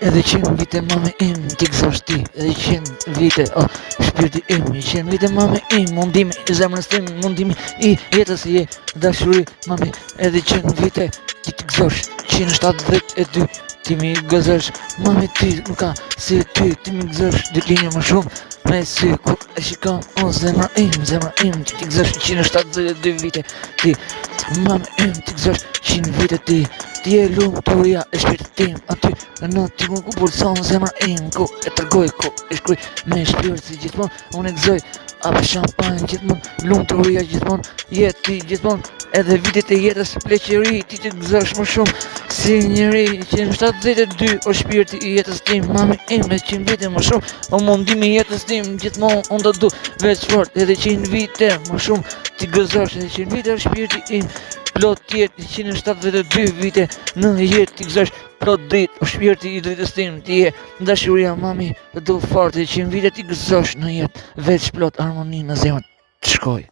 Edhe 100 vite mame im, ti gëzosh ti. Edhe 100 vite, shpirti im. 100 vite mame im, mundimi i zemrës tim, mundimi i jetës je dashuri mami. Edhe 100 vite, ti gëzosh. 172, ti mi gëzosh. Mami ti nuk ka si ty, ti mi gëzosh. Dy linje më shumë, me sy ku e shikon. Zemra im, ti gëzosh. 172 vite, ti mame im, ti gëzosh. 100 vite ti. Ti e lumturia e shpirtit tim, aty në ty ku pulson zemra im, ku e tërgoj, ku e shkruj me shpirt si gjithmon, unë e gëzoj, ape shampanj gjithmon, lumturia gjithmon, jetë ti gjithmon, edhe vitet e jetës pleqeri, ti të gëzosh më shumë, si njëri, 172, o shpirti i jetës tim, mami im, me 100 vite më shumë, o mundimi i jetës tim, gjithmon, unë të du, veç fort, edhe 100 vite më shumë, ti gëzosh, edhe 100 vite o shpirti im, plot tjetë 172 vite në jetë ti gëzosh plot dritë o shpirti i dritës tim ti je dashuria mami të du fort 100 vite ti gëzosh në jetë veç plot harmoni në zemër të shkoj.